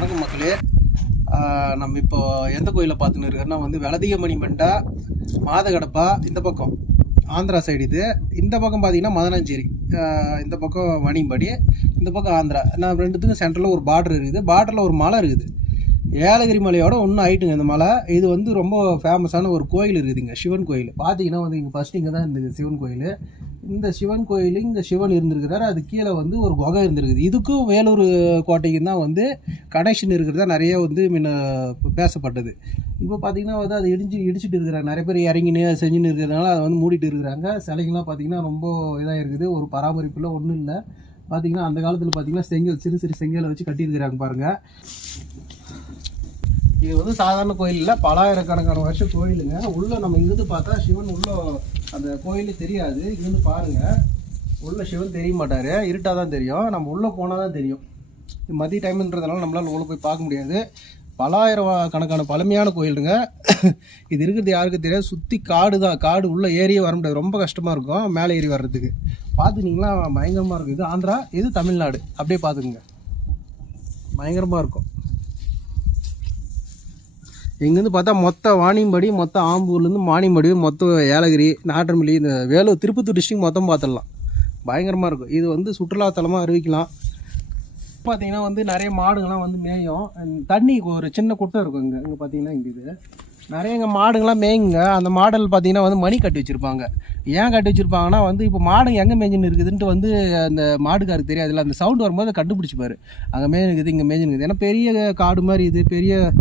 வணக்கம் மக்களே. நம்ம இப்போ எந்த கோயிலில் பார்த்துன்னு இருக்கிறோன்னா வந்து வெளதிகமணி மண்டா மாதகடப்பா, இந்த பக்கம் ஆந்திரா சைடு. இந்த பக்கம் பார்த்தீங்கன்னா மதனாஞ்சேரி, இந்த பக்கம் வணிம்படி, இந்த பக்கம் ஆந்திரா. நான் ரெண்டுத்துக்கும் சென்டரில் ஒரு பார்டர் இருக்குது. பார்டரில் ஒரு மலை இருக்குது, ஏலகிரி மலையோட ஒன்றும் ஆயிட்டுங்க இந்த மலை. இது வந்து ரொம்ப ஃபேமஸான ஒரு கோயில் இருக்குதுங்க, சிவன் கோயில். பார்த்தீங்கன்னா வந்து இங்கே ஃபஸ்ட்டு இங்கே தான் இருந்தது சிவன் கோயில். இந்த சிவன் கோயில் இங்கே சிவன் இருந்திருக்கிறாரு, அது கீழே வந்து ஒரு குகை இருந்திருக்குது. இதுக்கும் வேலூர் கோட்டைக்கும் தான் வந்து கனெக்ஷன் இருக்கிறதா நிறைய வந்து முன்ன பேசப்பட்டது. இப்போ பார்த்தீங்கன்னா வந்து அது இடிச்சிட்டு இருக்கிறாங்க, நிறைய பேர் இறங்கினு செஞ்சுன்னு இருக்கிறதுனால அதை வந்து மூடிட்டு இருக்கிறாங்க. சிலைங்கள்லாம் பார்த்தீங்கன்னா ரொம்ப இதாக இருக்குது, ஒரு பராமரிப்பில் ஒன்றும் இல்லை. பார்த்தீங்கன்னா அந்த காலத்தில் பார்த்தீங்கன்னா செங்கல், சிறு சிறு செங்கலை வச்சு கட்டியிருக்கிறாங்க பாருங்கள். இது வந்து சாதாரண கோயில் இல்லை, பல ஆயிரக்கணக்கான வருஷம் கோயிலுங்க. உள்ளே நம்ம இங்கேருந்து பார்த்தா சிவன் உள்ள அந்த கோயிலே தெரியாது. இங்கேருந்து பாருங்கள், உள்ள சிவன் தெரிய மாட்டார், இருட்டாக தான் தெரியும். நம்ம உள்ளே போனால் தான் தெரியும். மதிய டைம்ன்றதுனால நம்மளால் உள்ளே போய் பார்க்க முடியாது. பல ஆயிரக்கணக்கான பழமையான கோயிலுங்க. இது இருக்கிறது யாருக்கும் தெரியாது, சுற்றி காடு தான். காடு உள்ளே ஏறியே வர முடியாது, ரொம்ப கஷ்டமாக இருக்கும் மேலே ஏறி வர்றதுக்கு. பார்த்துக்கிட்டிங்களா பயங்கரமாக இருக்கும். இது ஆந்திரா, இது தமிழ்நாடு. அப்படியே பார்த்துக்குங்க, பயங்கரமாக இருக்கும். இங்கேருந்து பார்த்தா மொத்த வாணியம்படி, மொத்த ஆம்பூர்லேருந்து வாணியம்படி, மொத்தம் ஏலகிரி, நாட்டமல்லி, இந்த வேலூர், திருப்பத்தூர் டிஸ்ட்ரிக்ட் மொத்தம் பார்த்துடலாம். பயங்கரமாக இருக்கும். இது வந்து சுற்றுலாத்தலமாக அறிவிக்கலாம். பார்த்தீங்கன்னா வந்து நிறைய மாடுங்கள்லாம் வந்து மேயும். தண்ணி ஒரு சின்ன குட்டை இருக்கும் இங்கே பார்த்தீங்கன்னா. இது நிறைய இங்கே மாடுங்கள்லாம் மேயுங்க. அந்த மாடல் பார்த்தீங்கன்னா வந்து மணி கட்டி வச்சுருப்பாங்க. ஏன் கட்டி வச்சுருப்பாங்கன்னா வந்து இப்போ மாடு எங்கே மேய்ஞ்சின்னு இருக்குதுன்ட்டு வந்து அந்த மாடுக்காருக்கு தெரியாதுல்ல, அந்த சவுண்டு வரும்போது கண்டுபிடிச்சிப்பாரு, அங்கே மேய்ஞ்சிருக்குது இங்கே மேய்ஞ்சிருக்குது. ஏன்னா பெரிய காடு மாதிரி இது, பெரிய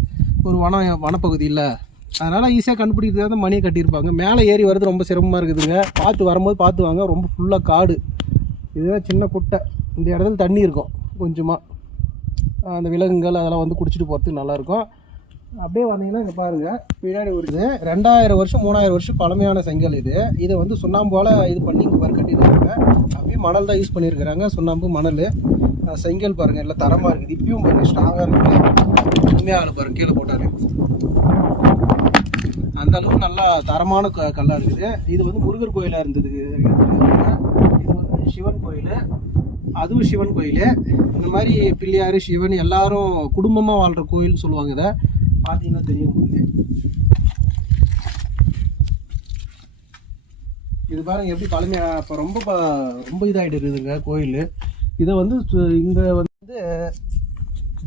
ஒரு வனப்பகுதி இல்லை, அதனால் ஈஸியாக கண்டுபிடிக்கிறதுக்காக தான் மணியை கட்டியிருப்பாங்க. மேலே ஏறி வர்றது ரொம்ப சிரமமாக இருக்குதுங்க. பார்த்து வரும்போது பார்த்து வாங்க, ரொம்ப ஃபுல்லாக காடு. இதுதான் சின்ன குட்டை. இந்த இடத்துல தண்ணி இருக்கும் கொஞ்சமாக, அந்த விலங்குகள் அதெல்லாம் வந்து குடிச்சிட்டு போகிறதுக்கு நல்லாயிருக்கும். அப்படியே வந்தீங்கன்னா இங்கே பாருங்கள், பின்னாடி வருது 2000 வருஷம் 3000 வருஷம் பழமையான செங்கல் இது. இதை வந்து சுண்ணாம்போல் இது பண்ணி இங்கே பாரு கட்டியிருக்காங்க. அப்படியே மணல் தான் யூஸ் பண்ணியிருக்கிறாங்க, சுண்ணாம்பு மணல். செங்கல் பாருங்கள் எல்லாம் தரமாக இருக்குது. இப்பயும் பாருங்கள் ஸ்ட்ராங்காக இருக்குது, உண்மையாக பாருங்கள் கீழே போட்டாரு. அந்த அளவுக்கு நல்லா தரமான கல்லாக இருக்குது. இது வந்து முருகர் கோயிலாக இருந்தது. இது வந்து சிவன் கோயில், அதுவும் சிவன் கோயில். இந்த மாதிரி பிள்ளையார், சிவன் எல்லாரும் குடும்பமாக வாழ்கிற கோயில்னு சொல்லுவாங்க. இதை பார்த்தீங்கன்னா தெரியும் உங்களுக்கு. இது பாருங்கள் எப்படி பழமையாக இப்போ ரொம்ப இதாகிட்டு இருக்குதுங்க கோயில். இதை வந்து இங்கே வந்து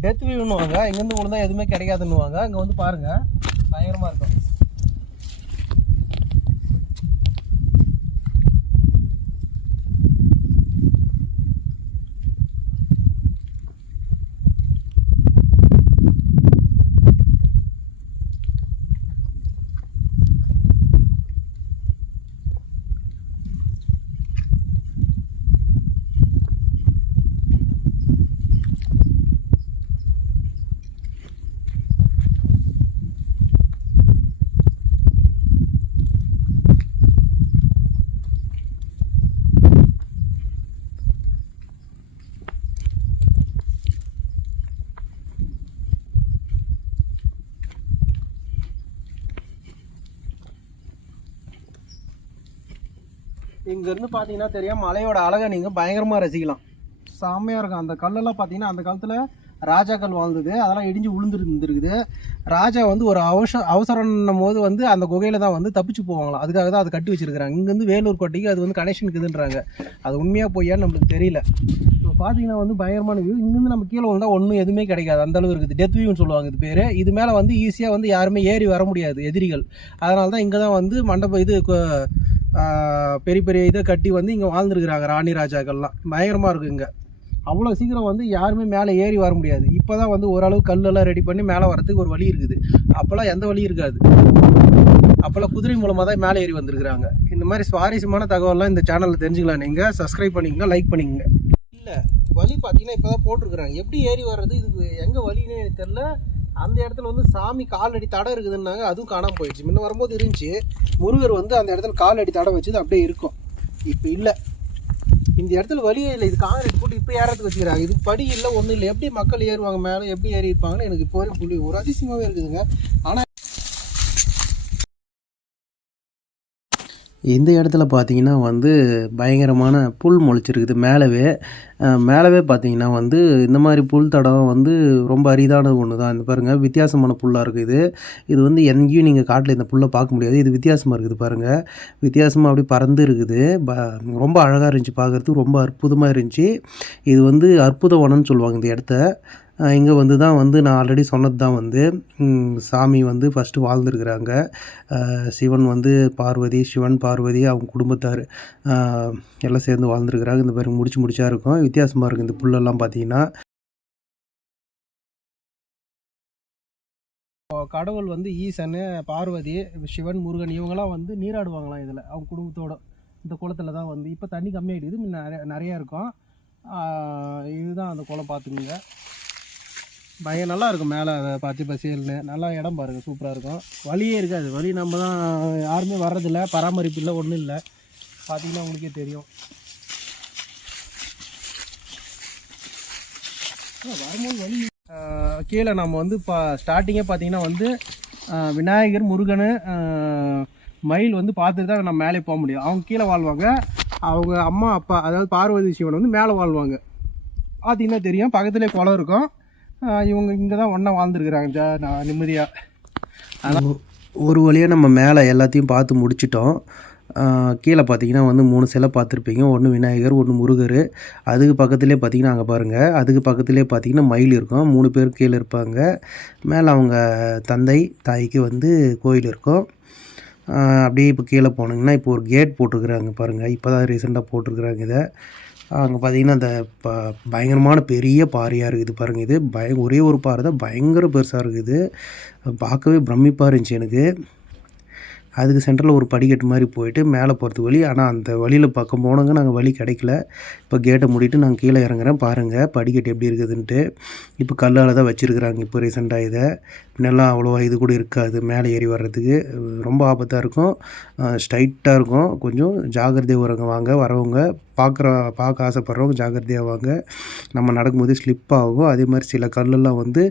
டெத் வியூன்னுவாங்க. இங்கேருந்து விழுந்தா எதுவுமே கிடைக்காதுன்னுவாங்க. இங்கே வந்து பாருங்கள் பயங்கரமாக இருக்கும். இங்கேருந்து பார்த்தீங்கன்னா தெரியும், மலையோட அழகை நீங்கள் பயங்கரமாக ரசிக்கலாம். செம்மையாக இருக்கும். அந்த கல்லெல்லாம் பார்த்தீங்கன்னா அந்த காலத்தில் ராஜாக்கள் வாழ்ந்தது, அதெல்லாம் இடிஞ்சு விழுந்துருந்துருக்குது. ராஜா வந்து ஒரு அவசரம்னும் போது வந்து அந்த குகையில் தான் வந்து தப்பிச்சு போவாங்களாம். அதுக்காக தான் அதை கட்டி வச்சுருக்கிறாங்க. இங்கேருந்து வேலூர் கோட்டைக்கு அது வந்து கனெக்ஷன் இருக்குதுன்றாங்க. அது உண்மையாக போயான்னு நம்மளுக்கு தெரியல. இப்போ பார்த்தீங்கன்னா வந்து பயங்கரமான வியூ. இங்கேருந்து நம்ம கீழே வந்தால் ஒன்றும் எதுவுமே கிடைக்காது, அந்தளவு இருக்குது. டெத் வியூன்னு சொல்லுவாங்க இது பேர். இது மேலே வந்து ஈஸியாக வந்து யாருமே ஏறி வர முடியாது, எதிரிகள். அதனால தான் இங்கே தான் வந்து மண்டபம் இது பெரிய பெரிய இதை கட்டி வந்து இங்கே வாழ்ந்துருக்குறாங்க ராணி ராஜாக்கள்லாம். பயங்கரமாக இருக்குது. இங்கே அவ்வளோ சீக்கிரம் வந்து யாருமே மேலே ஏறி வர முடியாது. இப்போ தான் வந்து ஓரளவு கல்லெல்லாம் ரெடி பண்ணி மேலே வரத்துக்கு ஒரு வழி இருக்குது. அப்போல்லாம் எந்த வழி இருக்காது. அப்போல்லாம் குதிரை மூலமாக தான் மேலே ஏறி வந்திருக்கிறாங்க. இந்த மாதிரி சுவாரஸ்யமான தகவல்லாம் இந்த சேனலில் தெரிஞ்சுக்கலாம். நீங்கள் சப்ஸ்கிரைப் பண்ணிக்கங்க, லைக் பண்ணிக்கங்க. இல்லை வழி பார்த்தீங்கன்னா இப்போ தான் போட்டிருக்கிறாங்க. எப்படி ஏறி வர்றது, இதுக்கு எங்கே வழின்னு எனக்கு தெரில. அந்த இடத்துல வந்து சாமி காலடி தடம் இருக்குதுன்னாங்க, அதுவும் காணாமல் போயிடுச்சு. முன்ன வரும்போது இருந்துச்சு, முருகர் வந்து அந்த இடத்துல காலடி தடம் வச்சது அப்படியே இருக்கும். இப்போ இல்லை, இந்த இடத்துல வழியே இல்லை. இது காங்கிரீட் போட்டு இப்போ ஏறத்துக்கு வச்சுக்கிறாங்க. இது படி இல்லை, ஒன்றும் இல்லை. எப்படி மக்கள் ஏறுவாங்க மேலே, எப்படி ஏறி இருப்பாங்கன்னு எனக்கு இப்போ வரைக்கும் ஒரு அதிசயமாகவே இருக்குதுங்க. ஆனால் இந்த இடத்துல பார்த்தீங்கன்னா வந்து பயங்கரமான புல் முளைச்சிருக்குது மேலவே. மேலவே பார்த்தீங்கன்னா வந்து இந்த மாதிரி புல் தடம் வந்து ரொம்ப அரிதான ஒன்று தான். இந்த பாருங்கள் வித்தியாசமான புல்லாக இருக்குது இது. இது வந்து எங்கேயும் நீங்கள் காட்டில் இந்த புல்லை பார்க்க முடியாது. இது வித்தியாசமாக இருக்குது பாருங்கள். வித்தியாசமாக அப்படி பறந்து இருக்குது. ரொம்ப அழகாக இருந்துச்சு பார்க்குறதுக்கு. ரொம்ப அற்புதமாக இருந்துச்சு. இது வந்து அற்புத வனம்னு சொல்லுவாங்க இந்த இடத்த. இங்கே வந்து தான் வந்து நான் ஆல்ரெடி சொன்னது தான் வந்து சாமி வந்து ஃபஸ்ட்டு வாழ்ந்துருக்குறாங்க. சிவன் வந்து பார்வதி, சிவன் பார்வதி அவங்க குடும்பத்தார் எல்லாம் சேர்ந்து வாழ்ந்துருக்குறாங்க. இந்த பாருங்க முடிச்சா இருக்கும். வித்தியாசமாக இருக்குது இந்த புல்லெல்லாம் பார்த்தீங்கன்னா. கடவுள் வந்து ஈசன், பார்வதி, சிவன், முருகன் இவங்கெல்லாம் வந்து நீராடுவாங்களாம் இதில் அவங்க குடும்பத்தோட. இந்த குளத்தில் தான் வந்து இப்போ தண்ணி கம்மியாகிடுது. நிறையா இருக்கும். இதுதான் அந்த குளம் பார்த்துக்குங்க. நல்லா இருக்கும். மேலே பச்சை பசேல்னு நல்லா இடம் பாருங்கள், சூப்பராக இருக்கும். வழியே இருக்காது. வழி நம்ம தான் யாருமே வர்றதில்லை, பராமரிப்பு இல்லை, ஒன்றும் இல்லை. பார்த்தீங்கன்னா உங்களுக்கே தெரியும். வரும்போது வழி கீழே நம்ம வந்து இப்போ ஸ்டார்டிங்கே பார்த்தீங்கன்னா வந்து விநாயகர், முருகன், மயில் வந்து பார்த்துட்டு தான் நம்ம மேலே போக முடியும். அவங்க கீழே வாழ்வாங்க. அவங்க அம்மா அப்பா அதாவது பார்வதி சிவன் வந்து மேலே வாழ்வாங்க. பார்த்தீங்கன்னா தெரியும், பக்கத்துலேயே குளம் இருக்கும். இவங்க இங்கே தான் ஒன்றா வாழ்ந்துருக்குறாங்க நிம்மதியாக. ஒரு வழியாக நம்ம மேலே எல்லாத்தையும் பார்த்து முடிச்சிட்டோம். கீழே பார்த்தீங்கன்னா வந்து 3 சிலை பார்த்துருப்பீங்க. ஒன்று விநாயகர், ஒன்று முருகர். அதுக்கு பக்கத்துலேயே பார்த்தீங்கன்னா அங்கே பாருங்கள், அதுக்கு பக்கத்துலேயே பார்த்தீங்கன்னா மயில் இருக்கும். 3 பேர் கீழே இருப்பாங்க. மேலே அவங்க தந்தை தாய்க்கு வந்து கோயில் இருக்கும். அப்படியே இப்போ கீழே போனீங்கன்னா இப்போ ஒரு கேட் போட்டிருக்குறாங்க பாருங்கள். இப்போ தான் ரீசெண்டாக போட்டிருக்குறாங்க இதை. அங்கே பார்த்தீங்கன்னா அந்த பயங்கரமான பெரிய பாறையாக இருக்குது பாருங்கள். இது ஒரே ஒரு பாறை தான் பயங்கர பெருசாக இருக்குது. பார்க்கவே பிரமிப்பாக இருந்துச்சு எனக்கு. அதுக்கு சென்டரில் ஒரு படிக்கட்டு மாதிரி போயிட்டு மேலே போகிறதுக்கு வழி. ஆனால் அந்த வழியில் பக்கம் போனோங்க நாங்கள் வழி கிடைக்கல. இப்போ கேட்டை மூடிட்டு நாங்கள் கீழே இறங்குறேன் பாருங்கள் படிக்கட்டு எப்படி இருக்குதுன்ட்டு. இப்போ கல்லால் தான் வச்சுருக்குறாங்க இப்போ ரீசெண்டாக இதை. முன்னெல்லாம் அவ்வளோவா இது கூட இருக்காது. மேலே ஏறி வர்றதுக்கு ரொம்ப ஆபத்தாக இருக்கும். ஸ்ட்ரைட்டாக இருக்கும். கொஞ்சம் ஜாகிரதையாக வரவங்க பார்க்க ஆசைப்பட்றவங்க ஜாகிரதையாக வாங்க. நம்ம நடக்கும்போது ஸ்லிப் ஆகும். அதே மாதிரி சில கல்லெல்லாம் வந்து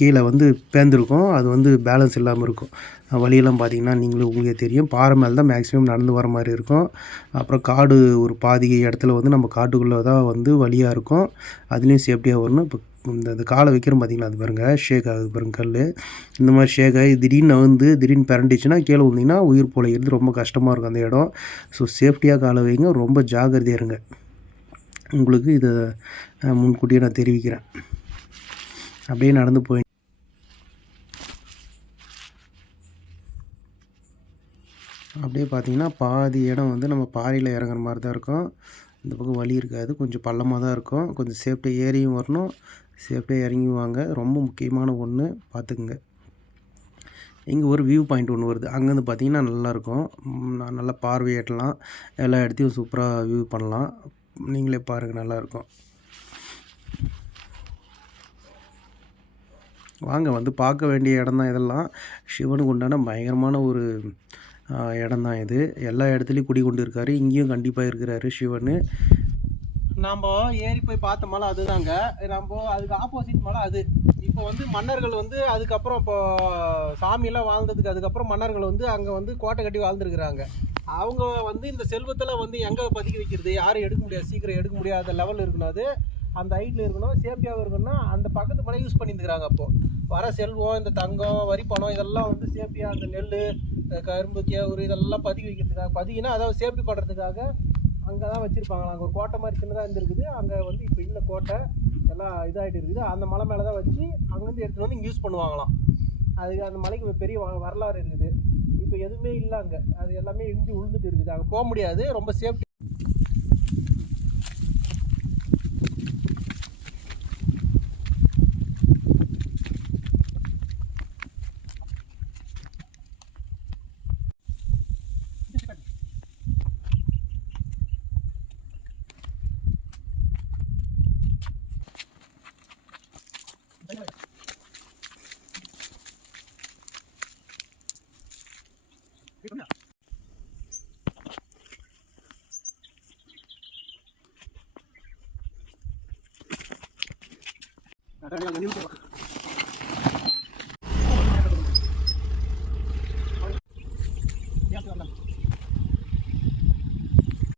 கீழே வந்து பேர்ந்துருக்கும். அது வந்து பேலன்ஸ் இல்லாமல் இருக்கும். வழியெல்லாம் பார்த்திங்கன்னா உங்களுக்கே தெரியும். பாறை மேலே தான் மேக்ஸிமம் நடந்து வர மாதிரி இருக்கும். அப்புறம் காடு ஒரு பாதி இடத்துல வந்து நம்ம காட்டுக்குள்ளே தான் வந்து வழியாக இருக்கும். அதுலேயும் சேஃப்டியாக வரணும். இப்போ இந்த காலை வைக்கிறோம் பார்த்திங்களா, அது பாருங்கள் ஷேக் ஆகுது பாருங்கள் கல். இந்த மாதிரி ஷேக் ஆகி திடீர்னு பிறண்டிச்சுன்னா கீழே வந்தீங்கன்னா உயிர் பொழைக்கிறது ரொம்ப கஷ்டமாக இருக்கும் அந்த இடம். ஸோ சேஃப்டியாக காலை வைங்க, ரொம்ப ஜாகிரதையாக இருங்க. உங்களுக்கு இதை முன்கூட்டியே நான் தெரிவிக்கிறேன். அப்படியே நடந்து போய் அப்படியே பார்த்தீங்கன்னா பாதி இடம் வந்து நம்ம பாறையில் இறங்குற மாதிரி தான் இருக்கும். இந்த பக்கம் வழி இருக்காது, கொஞ்சம் பள்ளமாக தான் இருக்கும். கொஞ்சம் சேஃப்டியாக ஏறியும் வரணும், சேஃப்டியாக இறங்கியும் வாங்க. ரொம்ப முக்கியமான ஒன்று பார்த்துக்குங்க. இங்கே ஒரு வியூ பாயிண்ட் ஒன்று வருது. அங்கேருந்து பார்த்தீங்கன்னா நல்லாயிருக்கும். நல்லா பார்வையிடலாம். எல்லா இடத்தையும் சூப்பராக வியூ பண்ணலாம். நீங்களே பாருங்கள், நல்லாயிருக்கும். வாங்க, வந்து பார்க்க வேண்டிய இடம் தான் இதெல்லாம். சிவனுக்கு உண்டான பயங்கரமான ஒரு இடம் தான் இது. எல்லா இடத்துலையும் குடிகொண்டு இருக்கார். இங்கேயும் கண்டிப்பாக இருக்கிறாரு சிவன். நம்ம ஏறி போய் பார்த்த மலை அதுதாங்க. நம்ம அதுக்கு ஆப்போசிட் மலை அது. இப்போ வந்து மன்னர்கள் வந்து அதுக்கப்புறம் இப்போ சாமியெல்லாம் வாழ்ந்ததுக்கு அதுக்கப்புறம் மன்னர்கள் வந்து அங்கே வந்து கோட்டை கட்டி வாழ்ந்துருக்குறாங்க. அவங்க வந்து இந்த செல்வத்தில் வந்து எங்கே பதுக்கி வைக்கிறது, யாரும் எடுக்க முடியாது, சீக்கிரம் எடுக்க முடியாத லெவலில் இருக்கணும். அது அந்த ஹைட்டில் இருக்கணும், சேஃப்டியாக இருக்கணும்னா அந்த பக்கத்து மலை யூஸ் பண்ணியிருக்கிறாங்க. அப்போது வர செல்வம், இந்த தங்கம், வரி பணம் இதெல்லாம் வந்து சேஃப்டியாக அந்த நெல், கரும்பு, கேவுரு இதெல்லாம் பதுக்கி வைக்கிறதுக்காக, பதுக்கினா அதாவது சேஃப்டி பண்ணுறதுக்காக அங்கே தான் வச்சுருப்பாங்களா. அங்கே ஒரு கோட்டை மாதிரி சின்னதாக இருந்துருக்குது. அங்கே வந்து இப்போ இல்லை, கோட்டை எல்லாம் இதாகிட்டு இருக்குது. அந்த மலை மேலே தான் வச்சு அங்கேருந்து எடுத்துகிட்டு வந்து இங்கே யூஸ் பண்ணுவாங்களாம். அதுக்கு அந்த மலைக்கு பெரிய வரலாறு இருக்குது. இப்போ எதுவுமே இல்லை அங்கே. அது எல்லாமே இடிஞ்சு விழுந்துட்டு இருக்குது. அங்கே போக முடியாது, ரொம்ப சேஃப்டி. Ada yang